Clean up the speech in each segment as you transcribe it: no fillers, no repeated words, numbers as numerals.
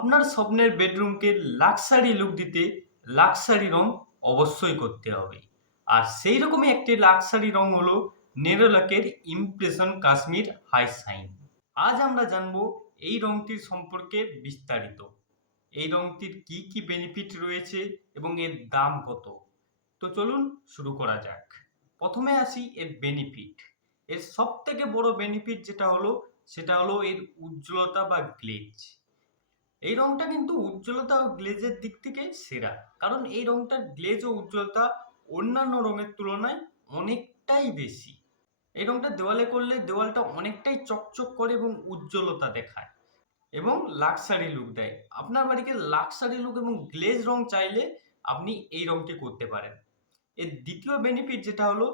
আপনার স্বপ্নের বেডরুমকে luxury look দিতে লাক্সারি রং অবশ্যই করতে হবে। আর সেই রকমই একটি লাক্সারি রং হলো নেরোলাকের ইমপ্রেশন কাশ্মীর হাই শাইন। আজ আমরা জানবো এই রংটির সম্পর্কে বিস্তারিত। এই রংটির কি কি বেনিফিট রয়েছে এবং এর দাম কত। তো চলুন শুরু করা যাক। প্রথমে আসি এর বেনিফিট। এর সব থেকে বড় বেনিফিট সেটা হলো এর উজ্জ্বলতা বা গ্লেজ। এই রংটা কিন্তু উজ্জ্বলতা ও গ্লেজের দিক থেকে সেরা, কারণ এই রংটার গ্লেজ ও উজ্জ্বলতা অন্যান্য রঙের তুলনায় অনেকটাই বেশি। এই রংটা দেওয়ালে করলে দেওয়ালটা অনেকটাই চকচক করে এবং উজ্জ্বলতা দেখায় এবং লাক্সারি লুক দেয়। আপনার বাড়িকে লাক্সারি লুক এবং গ্লেজ রং চাইলে আপনি এই রংটি করতে পারেন। এর দ্বিতীয় বেনিফিট যেটা হলো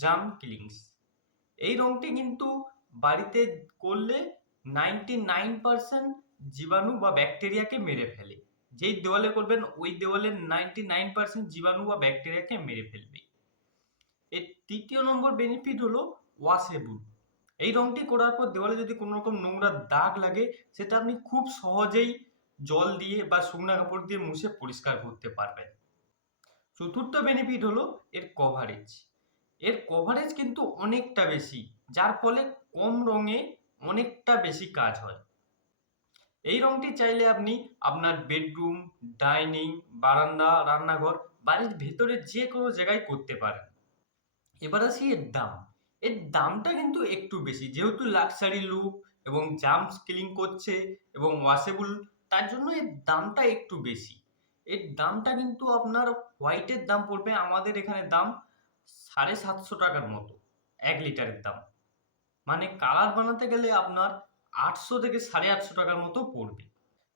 জার্ম কিলিংস। এই রংটি কিন্তু বাড়িতে করলে 99% জীবাণু বা ব্যাকটেরিয়াকে মেরে ফেলে। যেই দেওয়ালে করবেন ওই দেওয়ালের 99% জীবাণু বা ব্যাকটেরিয়াকে মেরে ফেলবে। এর তৃতীয় নম্বর বেনিফিট হলো ওয়াশেবল। এই রংটি করার পর দেওয়ালে যদি কোনো রকম নোংরা দাগ লাগে সেটা আপনি খুব সহজেই জল দিয়ে বা শুকনা কাপড় দিয়ে মুছে পরিষ্কার করতে পারবেন। চতুর্থ বেনিফিট হলো এর কভারেজ। এর কভারেজ কিন্তু অনেকটা বেশি, যার ফলে কম রঙে অনেকটা বেশি কাজ হয়। এই রংটি চাইলে আপনি আপনার বেডরুম, ডাইনিং, বারান্দা, রান্নাঘর, বাড়ির ভেতরে যে কোনো জায়গায় করতে পারেন। এবার আসি এর দাম। এর দামটা কিন্তু একটু বেশি, যেহেতু লাক্সারি লুক এবং জাম্প স্কিলিং করছে এবং ওয়াশেবল, তার জন্য এর দামটা একটু বেশি। এর দামটা কিন্তু আপনার হোয়াইটের দাম পড়বে আমাদের এখানে দাম 750 টাকার মতো, 1 লিটারের দাম। মানে কালার বানাতে গেলে আপনার 800 থেকে 850 টাকার মতো পড়বে।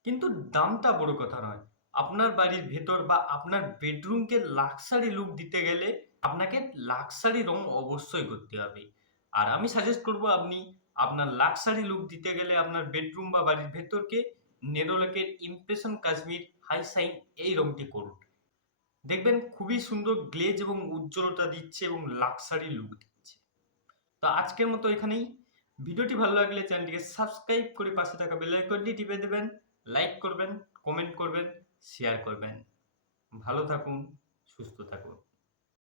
কিন্তু দামটা বড় কথা নয়। আপনার বাড়ির ভেতর বা আপনার বেডরুমকে লাক্সারি লুক দিতে গেলে আপনাকে লাক্সারি রং অবশ্যই করতে হবে। আর আমি সাজেস্ট করব আপনি আপনার লাক্সারি লুক দিতে গেলে আপনার বেডরুম বা বাড়ির ভেতরকে নেরোলাকের ইমপ্রেশন কাশ্মীর হাই শাইন এই রংটি করুন। দেখবেন খুবই সুন্দর গ্লেজ এবং উজ্জ্বলতা দিচ্ছে এবং লাক্সারি লুক দিচ্ছে। তো আজকের মতো এখানেই। ভিডিওটি ভালো লাগলে চ্যানেলটিকে সাবস্ক্রাইব করে পাশে থাকা বেল আইকনটি টিপে দেবেন, লাইক করবেন, কমেন্ট করবেন, শেয়ার করবেন। ভালো থাকুন, সুস্থ থাকুন।